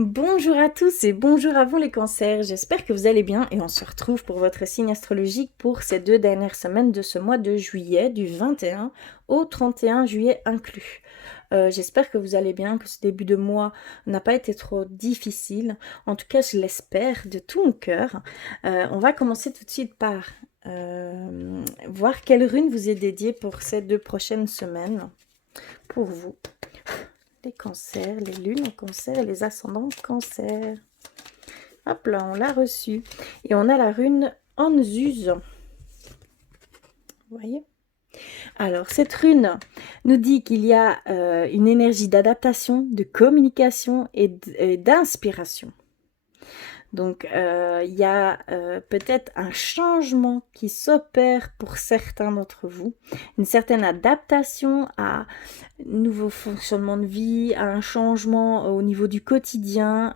Bonjour à tous et bonjour à vous les cancers, j'espère que vous allez bien et on se retrouve pour votre signe astrologique pour ces 2 dernières semaines de ce mois de juillet, du 21 au 31 juillet inclus. J'espère que vous allez bien, que ce début de mois n'a pas été trop difficile, en tout cas je l'espère de tout mon cœur. On va commencer tout de suite par voir quelle rune vous est dédiée pour ces 2 prochaines semaines pour vous. Les cancers, les lunes en cancer et les ascendants cancer. Hop là, on l'a reçu. Et on a la rune Anzuz. Vous voyez? Alors, cette rune nous dit qu'il y a une énergie d'adaptation, de communication et d'inspiration. Donc, il y a peut-être un changement qui s'opère pour certains d'entre vous, une certaine adaptation à un nouveau fonctionnement de vie, à un changement au niveau du quotidien,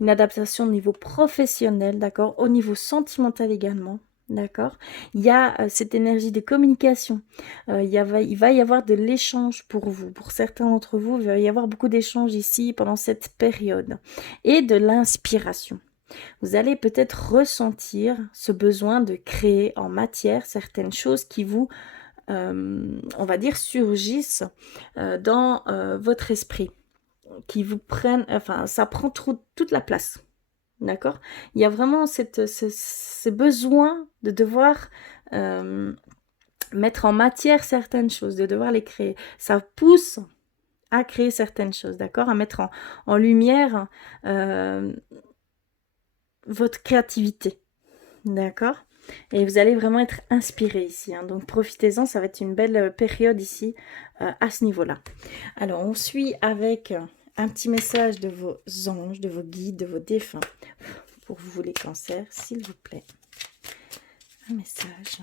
une adaptation au niveau professionnel, d'accord, au niveau sentimental également. D'accord. Il y a cette énergie de communication. Il va y avoir de l'échange pour vous. Pour certains d'entre vous, il va y avoir beaucoup d'échanges ici pendant cette période. Et de l'inspiration. Vous allez peut-être ressentir ce besoin de créer en matière certaines choses qui vous, on va dire, surgissent dans votre esprit, qui vous prennent, enfin, ça prend toute la place. D'accord? Il y a vraiment ce besoin de devoir mettre en matière certaines choses, de devoir les créer. Ça pousse à créer certaines choses, d'accord? À mettre en lumière votre créativité. D'accord? Et vous allez vraiment être inspiré ici. Hein. Donc profitez-en, ça va être une belle période ici à ce niveau-là. Alors on suit avec un petit message de vos anges, de vos guides, de vos défunts. Pour vous les cancers, s'il vous plaît. Un message.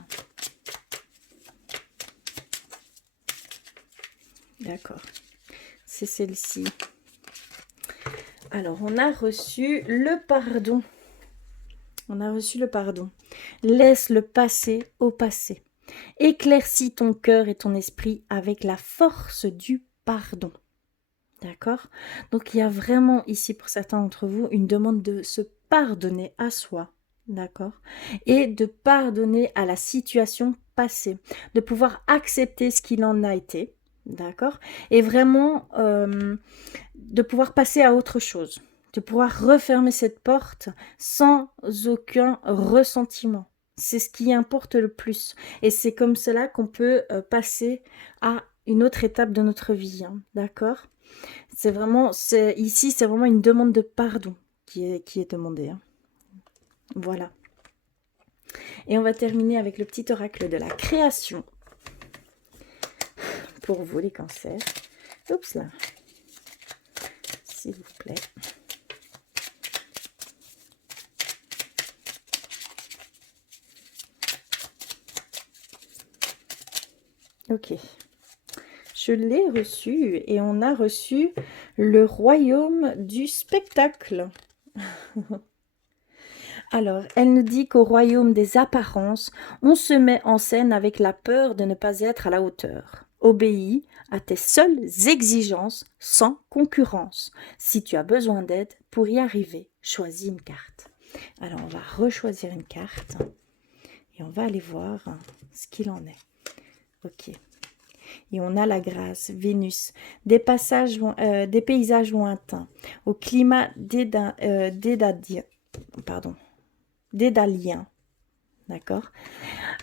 D'accord. C'est celle-ci. Alors on a reçu le pardon. On a reçu le pardon. Laisse le passé au passé. Éclaircis ton cœur et ton esprit avec la force du pardon. D'accord? Donc il y a vraiment ici pour certains d'entre vous une demande de se pardonner à soi. D'accord? Et de pardonner à la situation passée. De pouvoir accepter ce qu'il en a été. D'accord? Et vraiment de pouvoir passer à autre chose. De pouvoir refermer cette porte sans aucun ressentiment. C'est ce qui importe le plus. Et c'est comme cela qu'on peut passer à une autre étape de notre vie. Hein, d'accord? Ici, c'est vraiment une demande de pardon qui est demandée. Hein. Voilà. Et on va terminer avec le petit oracle de la création. Pour vous, les cancers. Oups là. S'il vous plaît. Ok. Je l'ai reçu et on a reçu le royaume du spectacle. Alors, elle nous dit qu'au royaume des apparences, on se met en scène avec la peur de ne pas être à la hauteur. Obéis à tes seules exigences sans concurrence. Si tu as besoin d'aide pour y arriver, choisis une carte. Alors, on va rechoisir une carte et on va aller voir ce qu'il en est. Ok. Et on a la grâce, Vénus, des paysages lointains, au climat dédalien. D'accord?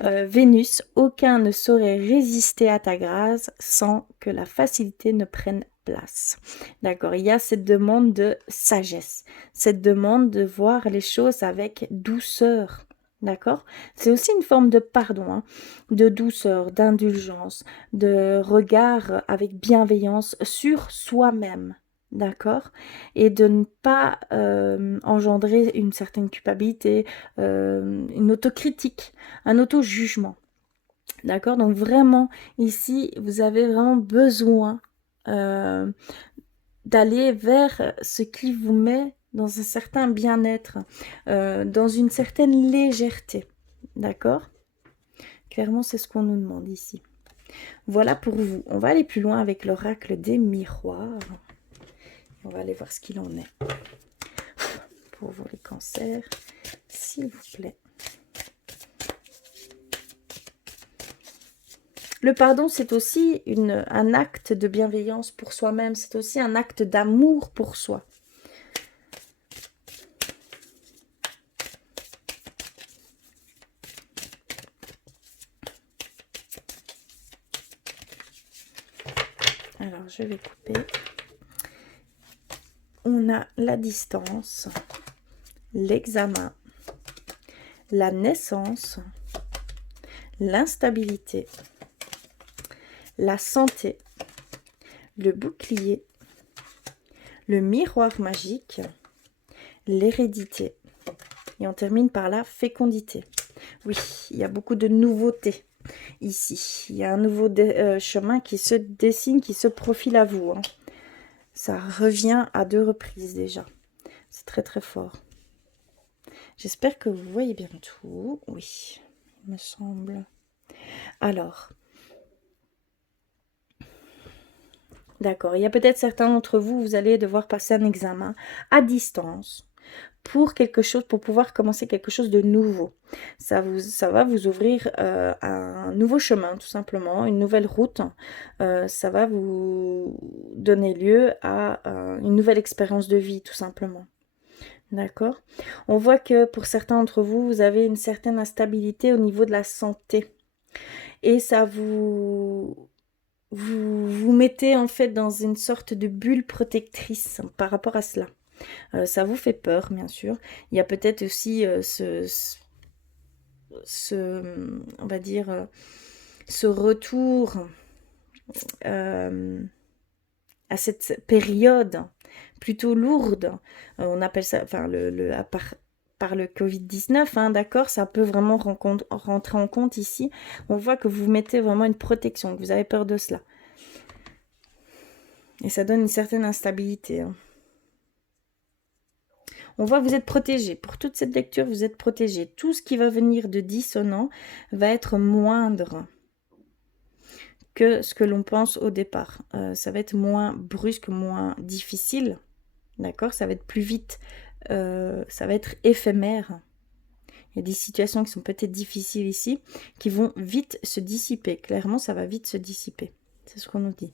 Vénus, aucun ne saurait résister à ta grâce sans que la facilité ne prenne place. D'accord? Il y a cette demande de sagesse, cette demande de voir les choses avec douceur. D'accord? C'est aussi une forme de pardon, hein, de douceur, d'indulgence, de regard avec bienveillance sur soi-même. D'accord? Et de ne pas engendrer une certaine culpabilité, une autocritique, un auto-jugement. D'accord? Donc vraiment, ici, vous avez vraiment besoin d'aller vers ce qui vous met dans un certain bien-être, dans une certaine légèreté. D'accord? Clairement, c'est ce qu'on nous demande ici. Voilà pour vous. On va aller plus loin avec l'oracle des miroirs. On va aller voir ce qu'il en est. Pour vous les cancers, s'il vous plaît. Le pardon, c'est aussi un acte de bienveillance pour soi-même. C'est aussi un acte d'amour pour soi. Alors, je vais couper. On a la distance, l'examen, la naissance, l'instabilité, la santé, le bouclier, le miroir magique, l'hérédité. Et on termine par la fécondité. Oui, il y a beaucoup de nouveautés ici. Il y a un nouveau chemin qui se dessine, qui se profile à vous. Hein. Ça revient à 2 reprises déjà. C'est très très fort. J'espère que vous voyez bien tout. Oui, il me semble. Alors, d'accord. Il y a peut-être certains d'entre vous, vous allez devoir passer un examen à distance pour quelque chose, pour pouvoir commencer quelque chose de nouveau. Ça va vous ouvrir un nouveau chemin, tout simplement, une nouvelle route. Ça va vous donner lieu à une nouvelle expérience de vie, tout simplement. D'accord? On voit que pour certains d'entre vous, vous avez une certaine instabilité au niveau de la santé. Et ça vous mettez en fait dans une sorte de bulle protectrice par rapport à cela. Ça vous fait peur, bien sûr. Il y a peut-être aussi on va dire, ce retour à cette période plutôt lourde. On appelle ça, enfin, par le Covid-19, hein, d'accord, ça peut vraiment rentrer en compte ici. On voit que vous mettez vraiment une protection, que vous avez peur de cela. Et ça donne une certaine instabilité. Hein. On voit que vous êtes protégé. Pour toute cette lecture, vous êtes protégé. Tout ce qui va venir de dissonant va être moindre que ce que l'on pense au départ. Ça va être moins brusque, moins difficile. D'accord? Ça va être plus vite. Ça va être éphémère. Il y a des situations qui sont peut-être difficiles ici, qui vont vite se dissiper. Clairement, ça va vite se dissiper. C'est ce qu'on nous dit.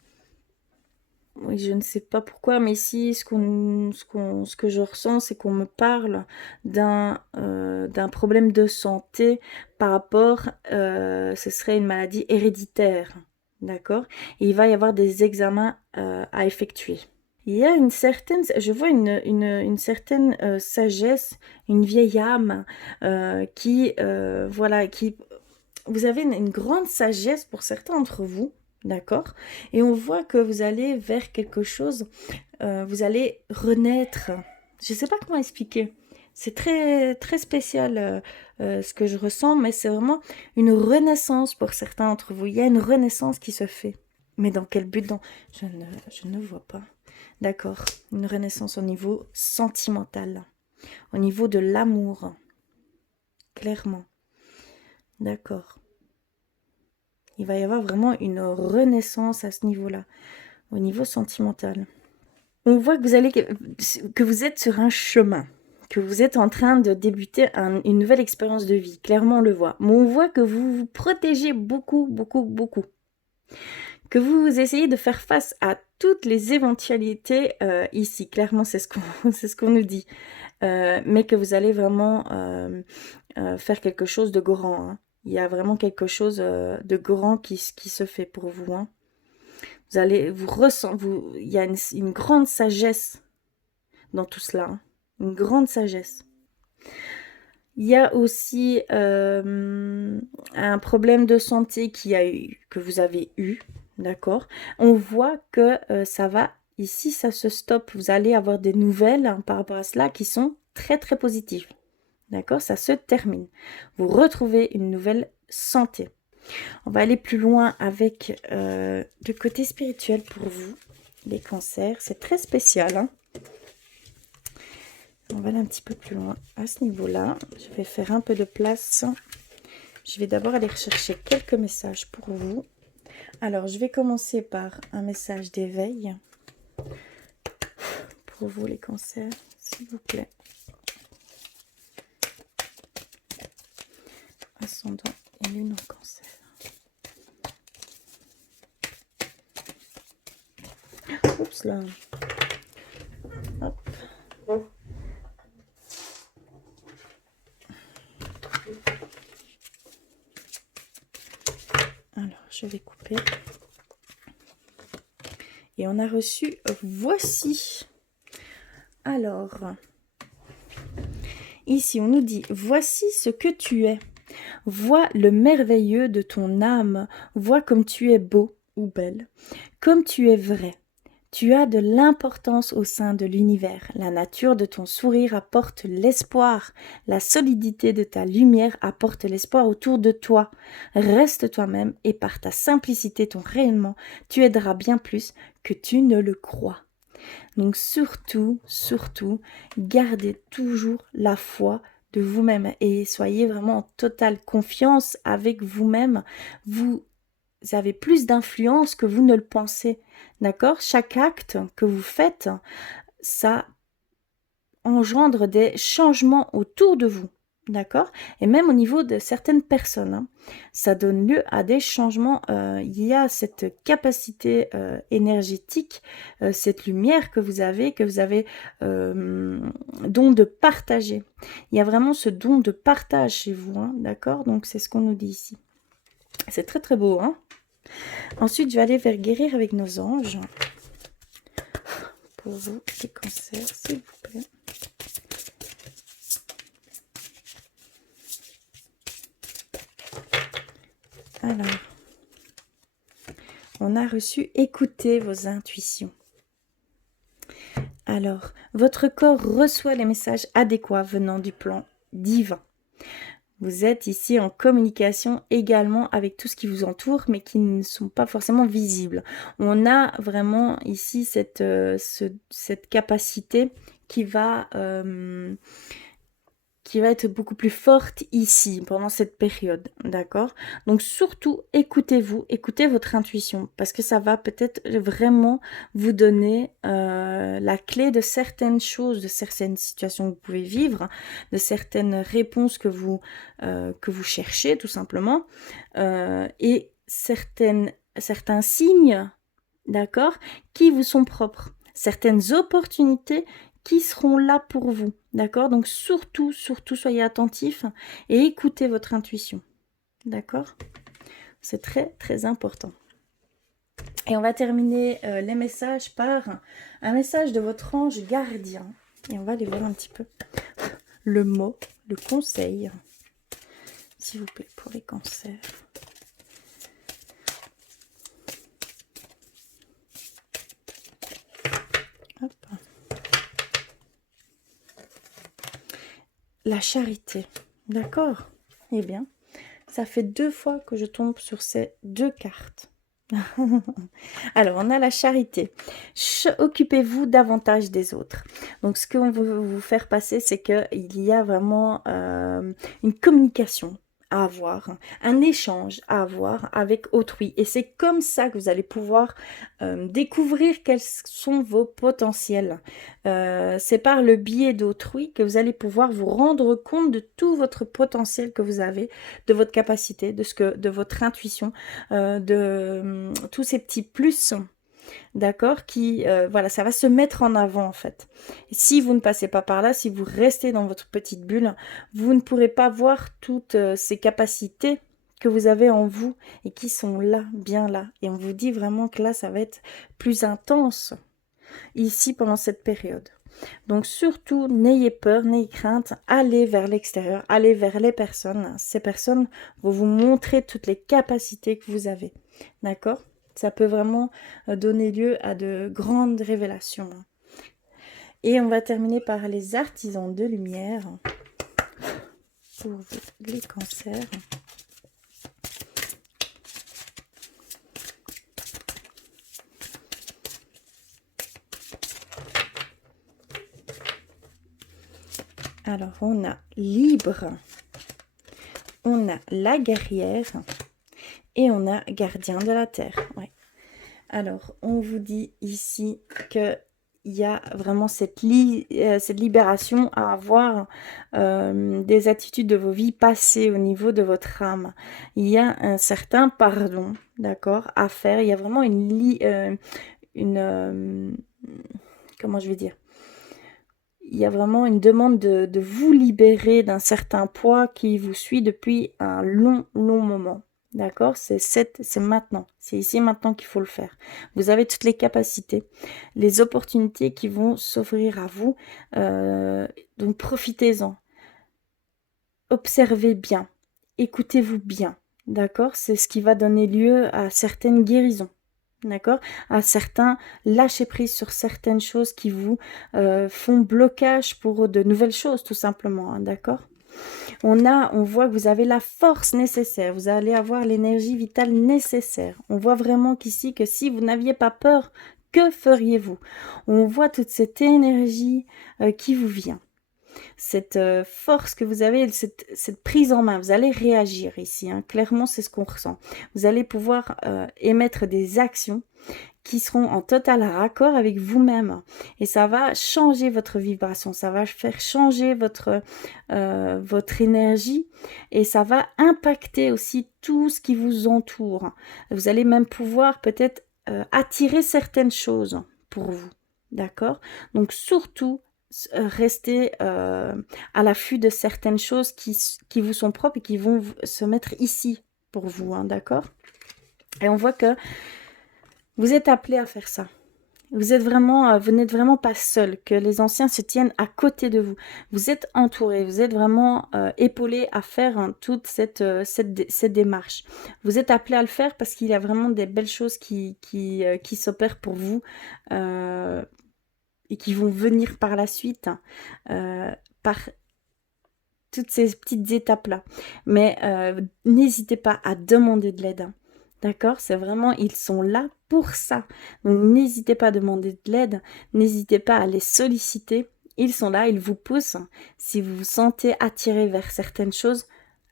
Oui, je ne sais pas pourquoi, mais ici, ce que je ressens, c'est qu'on me parle d'un problème de santé par rapport, ce serait une maladie héréditaire, d'accord? Et il va y avoir des examens à effectuer. Il y a une certaine, je vois une certaine sagesse, une vieille âme voilà, vous avez une grande sagesse pour certains d'entre vous. D'accord? Et on voit que vous allez vers quelque chose, vous allez renaître. Je ne sais pas comment expliquer. C'est très, très spécial ce que je ressens, mais c'est vraiment une renaissance pour certains d'entre vous. Il y a une renaissance qui se fait. Mais dans quel but? Je ne vois pas. D'accord. Une renaissance au niveau sentimental, au niveau de l'amour. Clairement. D'accord. Il va y avoir vraiment une renaissance à ce niveau-là, au niveau sentimental. On voit que vous êtes sur un chemin, que vous êtes en train de débuter une nouvelle expérience de vie. Clairement, on le voit. Mais on voit que vous vous protégez beaucoup, beaucoup, beaucoup. Que vous essayez de faire face à toutes les éventualités ici. Clairement, c'est ce qu'on nous dit. Mais que vous allez vraiment faire quelque chose de grand. Hein. Il y a vraiment quelque chose de grand qui se fait pour vous. Hein. Vous allez il y a une grande sagesse dans tout cela. Hein. Une grande sagesse. Il y a aussi un problème de santé que vous avez eu. D'accord? On voit que ça va. Ici, ça se stoppe. Vous allez avoir des nouvelles hein, par rapport à cela qui sont très très positives. D'accord? Ça se termine. Vous retrouvez une nouvelle santé. On va aller plus loin avec le côté spirituel pour vous, les cancers. C'est très spécial. Hein? On va aller un petit peu plus loin à ce niveau-là. Je vais faire un peu de place. Je vais d'abord aller rechercher quelques messages pour vous. Alors, je vais commencer par un message d'éveil pour vous les cancers, s'il vous plaît. Ascendant et lune en cancer. Oups là. Hop. Alors, je vais couper. Et on a reçu voici. Alors, ici, on nous dit, voici ce que tu es. Vois le merveilleux de ton âme. Vois comme tu es beau ou belle, comme tu es vrai. Tu as de l'importance au sein de l'univers. La nature de ton sourire apporte l'espoir. La solidité de ta lumière apporte l'espoir autour de toi. Reste toi-même et par ta simplicité, ton rayonnement, tu aideras bien plus que tu ne le crois. Donc surtout, gardez toujours la foi de vous-même et soyez vraiment en totale confiance avec vous-même. Vous avez plus d'influence que vous ne le pensez, d'accord? Chaque acte que vous faites, ça engendre des changements autour de vous, d'accord? Et même au niveau de certaines personnes, hein, ça donne lieu à des changements. Il y a cette capacité énergétique, cette lumière que vous avez don de partager. Il y a vraiment ce don de partage chez vous, hein, d'accord? Donc c'est ce qu'on nous dit ici. C'est très très beau, hein? Ensuite, je vais aller vers guérir avec nos anges. Pour vous, les cancers, s'il vous plaît. Alors, on a reçu écouter vos intuitions. Alors, votre corps reçoit les messages adéquats venant du plan divin. Vous êtes ici en communication également avec tout ce qui vous entoure, mais qui ne sont pas forcément visibles. On a vraiment ici cette capacité qui va être beaucoup plus forte ici, pendant cette période, d'accord? Donc surtout, écoutez-vous, écoutez votre intuition, parce que ça va peut-être vraiment vous donner la clé de certaines choses, de certaines situations que vous pouvez vivre, de certaines réponses que vous cherchez, tout simplement, et certains signes, d'accord, qui vous sont propres, certaines opportunités qui seront là pour vous, d'accord? Donc surtout, soyez attentifs et écoutez votre intuition, d'accord? C'est très, très important. Et on va terminer les messages par un message de votre ange gardien. Et on va aller voir un petit peu le mot, le conseil, s'il vous plaît, pour les cancers. Hop. La charité, d'accord? Eh bien, ça fait 2 fois que je tombe sur ces 2 cartes. Alors, on a la charité. Occupez-vous davantage des autres. Donc, ce qu'on veut vous faire passer, c'est qu'il y a vraiment une communication à avoir, un échange à avoir avec autrui. Et c'est comme ça que vous allez pouvoir découvrir quels sont vos potentiels. C'est par le biais d'autrui que vous allez pouvoir vous rendre compte de tout votre potentiel que vous avez, de votre capacité, de votre intuition, de tous ces petits plus, d'accord, qui, voilà, ça va se mettre en avant en fait. Et si vous ne passez pas par là, si vous restez dans votre petite bulle, vous ne pourrez pas voir toutes ces capacités que vous avez en vous et qui sont là, bien là. Et on vous dit vraiment que là, ça va être plus intense ici pendant cette période. Donc surtout, n'ayez peur, n'ayez crainte, allez vers l'extérieur, allez vers les personnes. Ces personnes vont vous montrer toutes les capacités que vous avez. D'accord? Ça peut vraiment donner lieu à de grandes révélations. Et on va terminer par les artisans de lumière pour les cancers. Alors, on a libre, on a la guerrière et on a gardien de la terre. Ouais. Alors, on vous dit ici que il y a vraiment cette libération à avoir des attitudes de vos vies passées au niveau de votre âme. Il y a un certain pardon, d'accord, à faire. Il y a vraiment une comment je vais dire? Il y a vraiment une demande de vous libérer d'un certain poids qui vous suit depuis un long, long moment. D'accord? C'est maintenant. C'est ici et maintenant qu'il faut le faire. Vous avez toutes les capacités, les opportunités qui vont s'offrir à vous. Donc profitez-en. Observez bien. Écoutez-vous bien. D'accord? C'est ce qui va donner lieu à certaines guérisons. D'accord? À certains, lâcher prise sur certaines choses qui vous font blocage pour de nouvelles choses, tout simplement. Hein, d'accord? On voit que vous avez la force nécessaire. Vous allez avoir l'énergie vitale nécessaire. On voit vraiment qu'ici, que si vous n'aviez pas peur, que feriez-vous? On voit toute cette énergie qui vous vient. Cette force que vous avez, cette prise en main, vous allez réagir ici, hein. Clairement c'est ce qu'on ressent. Vous allez pouvoir émettre des actions qui seront en total raccord avec vous-même et ça va changer votre vibration, ça va faire changer votre énergie et ça va impacter aussi tout ce qui vous entoure. Vous allez même pouvoir peut-être attirer certaines choses pour vous, d'accord? Donc surtout rester à l'affût de certaines choses qui vous sont propres et qui vont se mettre ici pour vous, hein, d'accord? Et on voit que vous êtes appelé à faire ça. Vous n'êtes vraiment pas seul, que les anciens se tiennent à côté de vous. Vous êtes entouré, vous êtes vraiment épaulé à faire hein, toute cette démarche. Vous êtes appelé à le faire parce qu'il y a vraiment des belles choses qui s'opèrent pour vous et qui vont venir par la suite, par toutes ces petites étapes-là. Mais n'hésitez pas à demander de l'aide. Hein. D'accord? C'est vraiment, ils sont là pour ça. Donc n'hésitez pas à demander de l'aide, n'hésitez pas à les solliciter. Ils sont là, ils vous poussent. Si vous vous sentez attiré vers certaines choses,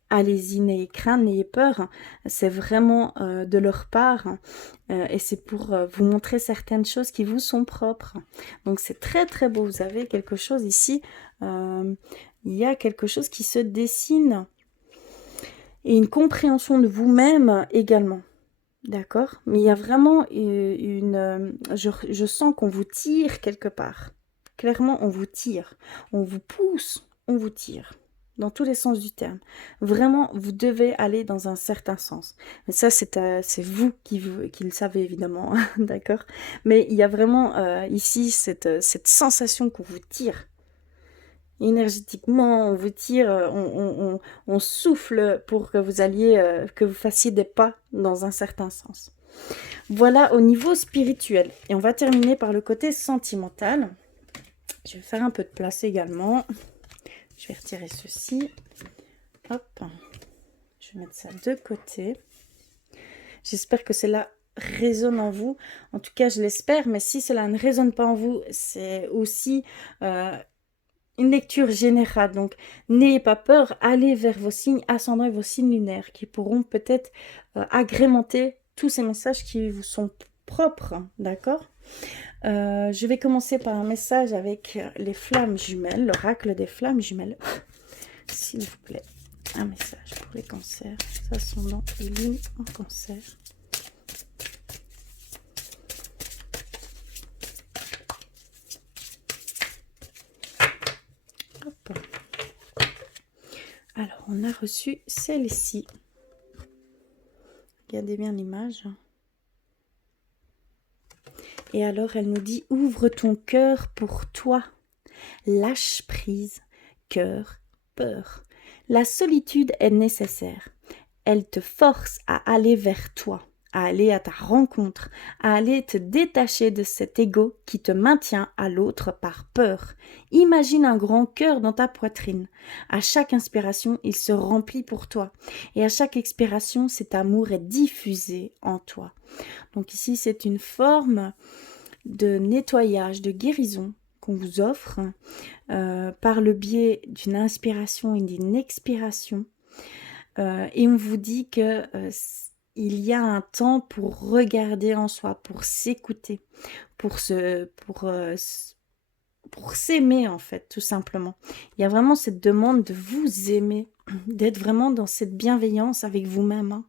allez-y, n'ayez crainte, n'ayez peur. C'est vraiment de leur part et c'est pour vous montrer certaines choses qui vous sont propres. Donc c'est très très beau. Vous avez quelque chose ici. Il y a quelque chose qui se dessine et une compréhension de vous-même également. D'accord? Mais il y a vraiment je sens qu'on vous tire quelque part. Clairement, on vous tire. On vous pousse, on vous tire. Dans tous les sens du terme. Vraiment, vous devez aller dans un certain sens. Mais ça, c'est vous qui le savez, évidemment. D'accord? Mais il y a vraiment ici cette sensation qu'on vous tire. Énergétiquement, on vous tire, on souffle pour que que vous fassiez des pas dans un certain sens. Voilà au niveau spirituel. Et on va terminer par le côté sentimental. Je vais faire un peu de place également. Je vais retirer ceci. Hop. Je vais mettre ça de côté. J'espère que cela résonne en vous. En tout cas, je l'espère. Mais si cela ne résonne pas en vous, c'est aussi une lecture générale. Donc, n'ayez pas peur. Allez vers vos signes ascendants et vos signes lunaires qui pourront peut-être agrémenter tous ces messages qui vous sont propres. D'accord ? Je vais commencer par un message avec les flammes jumelles, l'oracle des flammes jumelles. S'il vous plaît, un message pour les cancers, ascendant et lune en cancer. Hop. Alors, on a reçu celle-ci. Regardez bien l'image. Et alors, elle nous dit, ouvre ton cœur pour toi. Lâche prise, cœur, peur. La solitude est nécessaire. Elle te force à aller vers toi, à aller à ta rencontre, à aller te détacher de cet ego qui te maintient à l'autre par peur. Imagine un grand cœur dans ta poitrine. À chaque inspiration, il se remplit pour toi. Et à chaque expiration, cet amour est diffusé en toi. Donc ici, c'est une forme de nettoyage, de guérison qu'on vous offre par le biais d'une inspiration et d'une expiration. Et on vous dit que il y a un temps pour regarder en soi, pour s'écouter, pour s'aimer en fait, tout simplement. Il y a vraiment cette demande de vous aimer, d'être vraiment dans cette bienveillance avec vous-même, hein.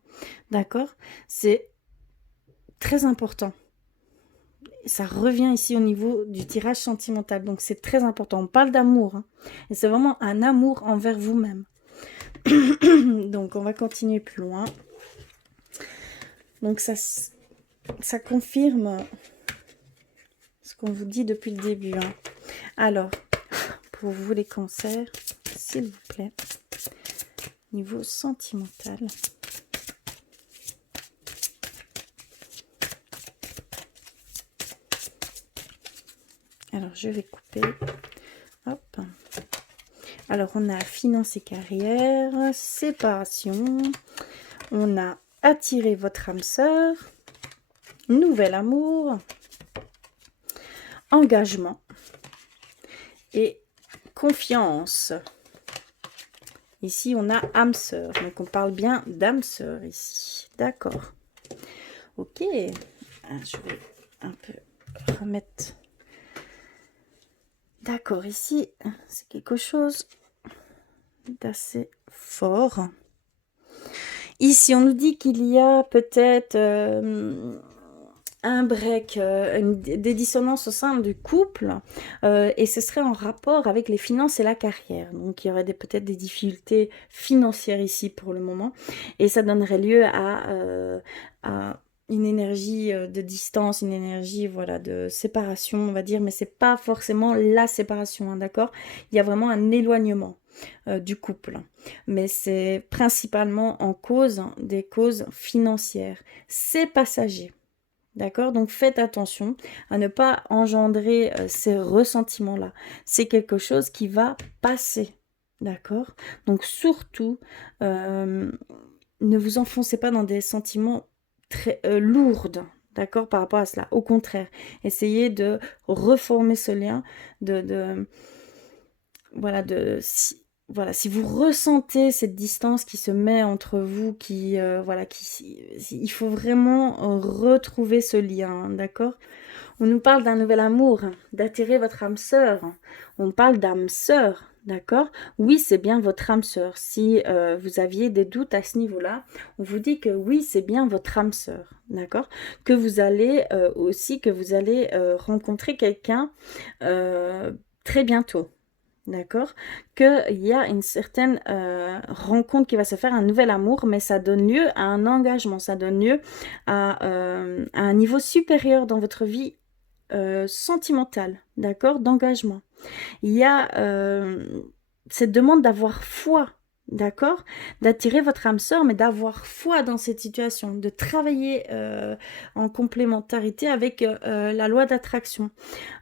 D'accord? C'est très important. Ça revient ici au niveau du tirage sentimental, donc c'est très important. On parle d'amour, hein, et c'est vraiment un amour envers vous-même. Donc on va continuer plus loin. Donc ça confirme ce qu'on vous dit depuis le début, hein. Alors, pour vous les cancers, s'il vous plaît, niveau sentimental. Alors, je vais couper. Hop. Alors, on a finance et carrière, séparation. On a attiré votre âme sœur, nouvel amour, engagement et confiance. Ici, on a âme sœur. Donc, on parle bien d'âme sœur ici. D'accord. Ok. Je vais un peu remettre... D'accord, ici, c'est quelque chose d'assez fort. Ici, on nous dit qu'il y a peut-être un break, des dissonances au sein du couple, et ce serait en rapport avec les finances et la carrière. Donc, il y aurait peut-être des difficultés financières ici pour le moment, et ça donnerait lieu à une énergie de distance, une énergie voilà, de séparation, on va dire, mais c'est pas forcément la séparation, hein, d'accord? Il y a vraiment un éloignement du couple, mais c'est principalement en cause des causes financières. C'est passager. D'accord? Donc faites attention à ne pas engendrer ces ressentiments-là. C'est quelque chose qui va passer. D'accord? Donc surtout, ne vous enfoncez pas dans des sentiments très lourds. D'accord? Par rapport à cela. Au contraire, essayez de reformer ce lien, voilà, voilà, si vous ressentez cette distance qui se met entre vous, voilà, il faut vraiment retrouver ce lien, hein, d'accord? On nous parle d'un nouvel amour, d'attirer votre âme sœur. On parle d'âme sœur, d'accord? Oui, c'est bien votre âme sœur. Si vous aviez des doutes à ce niveau-là, on vous dit que oui, c'est bien votre âme sœur, d'accord? Que vous allez rencontrer quelqu'un très bientôt. D'accord? Qu'il y a une certaine rencontre qui va se faire, un nouvel amour, mais ça donne lieu à un engagement, ça donne lieu à un niveau supérieur dans votre vie sentimentale, d'accord? D'engagement. Il y a cette demande d'avoir foi, d'accord? D'attirer votre âme sœur, mais d'avoir foi dans cette situation, de travailler en complémentarité avec la loi d'attraction,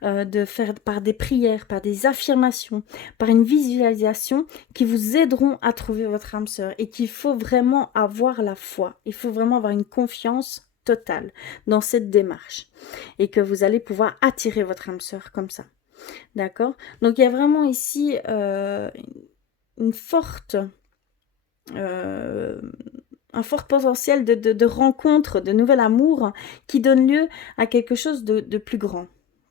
de faire par des prières, par des affirmations, par une visualisation qui vous aideront à trouver votre âme sœur, et qu'il faut vraiment avoir la foi, il faut vraiment avoir une confiance totale dans cette démarche, et que vous allez pouvoir attirer votre âme sœur comme ça. D'accord? Donc il y a vraiment ici une forte, un fort potentiel de rencontre, de nouvel amour qui donne lieu à quelque chose de plus grand.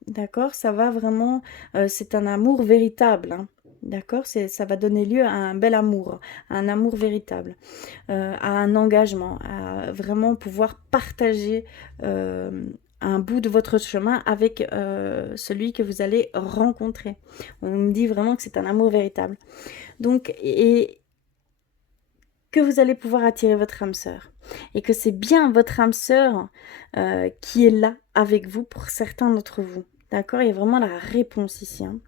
D'accord? Ça va vraiment, c'est un amour véritable, hein. D'accord? Ça va donner lieu à un bel amour, à un amour véritable, à un engagement, à vraiment pouvoir partager un bout de votre chemin avec celui que vous allez rencontrer. On me dit vraiment que c'est un amour véritable. Donc, et que vous allez pouvoir attirer votre âme sœur. Et que c'est bien votre âme sœur qui est là avec vous pour certains d'entre vous. D'accord? Il y a vraiment la réponse ici, hein,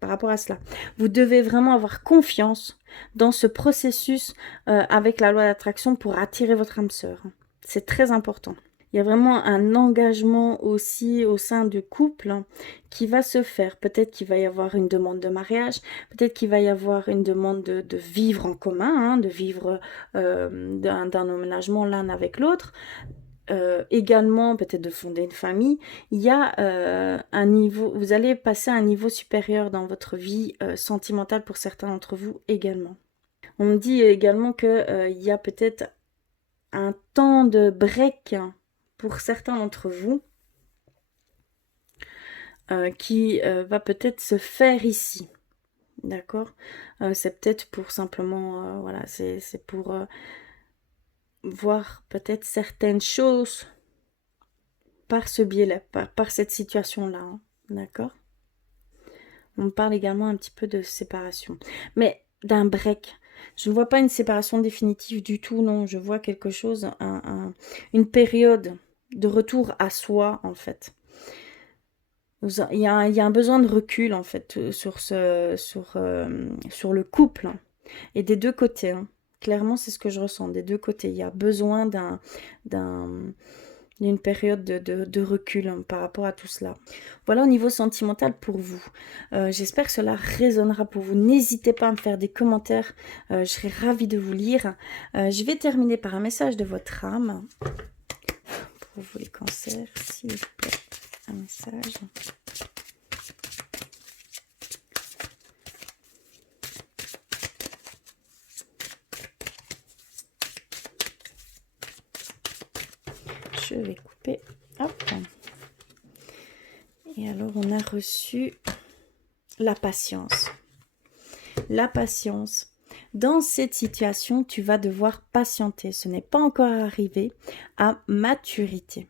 par rapport à cela. Vous devez vraiment avoir confiance dans ce processus avec la loi d'attraction pour attirer votre âme sœur. C'est très important. Il y a vraiment un engagement aussi au sein du couple qui va se faire. Peut-être qu'il va y avoir une demande de mariage, peut-être qu'il va y avoir une demande de vivre en commun, hein, de vivre d'un emménagement l'un avec l'autre. Également peut-être de fonder une famille. Il y a un niveau, vous allez passer à un niveau supérieur dans votre vie sentimentale pour certains d'entre vous également. On me dit également que il y a peut-être un temps de break pour certains d'entre vous, qui va peut-être se faire ici. D'accord? C'est peut-être pour simplement, voilà, c'est pour voir peut-être certaines choses par ce biais-là, par cette situation-là. Hein. D'accord? On me parle également un petit peu de séparation. Mais d'un break. Je ne vois pas une séparation définitive du tout, non. Je vois quelque chose, une période de retour à soi, en fait. Il y a un besoin de recul, en fait, sur le couple. Et des deux côtés. Hein. Clairement, c'est ce que je ressens. Des deux côtés. Il y a besoin d'un, d'une période de recul hein, par rapport à tout cela. Voilà au niveau sentimental pour vous. J'espère que cela résonnera pour vous. N'hésitez pas à me faire des commentaires. Je serai ravie de vous lire. Je vais terminer par un message de votre âme. Pour vous les cancers, s'il vous plaît. Un message. Je vais couper. Hop. Et alors, on a reçu la patience. La patience. Dans cette situation, tu vas devoir patienter. Ce n'est pas encore arrivé à maturité.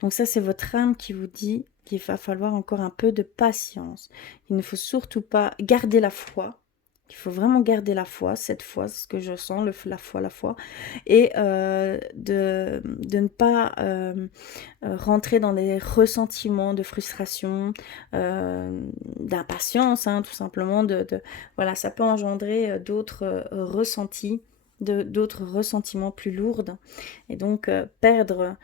Donc ça, c'est votre âme qui vous dit qu'il va falloir encore un peu de patience. Il ne faut surtout pas garder la foi. Il faut vraiment garder la foi, cette foi, c'est ce que je sens, la foi. Et de ne pas rentrer dans des ressentiments de frustration, d'impatience, hein, tout simplement. Voilà, ça peut engendrer d'autres ressentis, d'autres ressentiments plus lourds. Et donc, perdre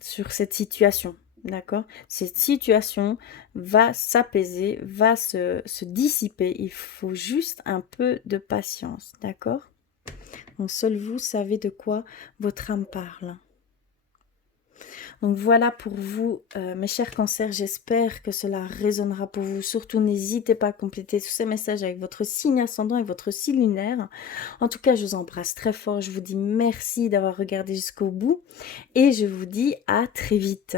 sur cette situation. D'accord? Cette situation va s'apaiser, va se dissiper. Il faut juste un peu de patience. D'accord? Donc, seul vous savez de quoi votre âme parle. Donc voilà pour vous, mes chers cancers, j'espère que cela résonnera pour vous. Surtout, n'hésitez pas à compléter tous ces messages avec votre signe ascendant et votre signe lunaire. En tout cas, je vous embrasse très fort. Je vous dis merci d'avoir regardé jusqu'au bout et je vous dis à très vite.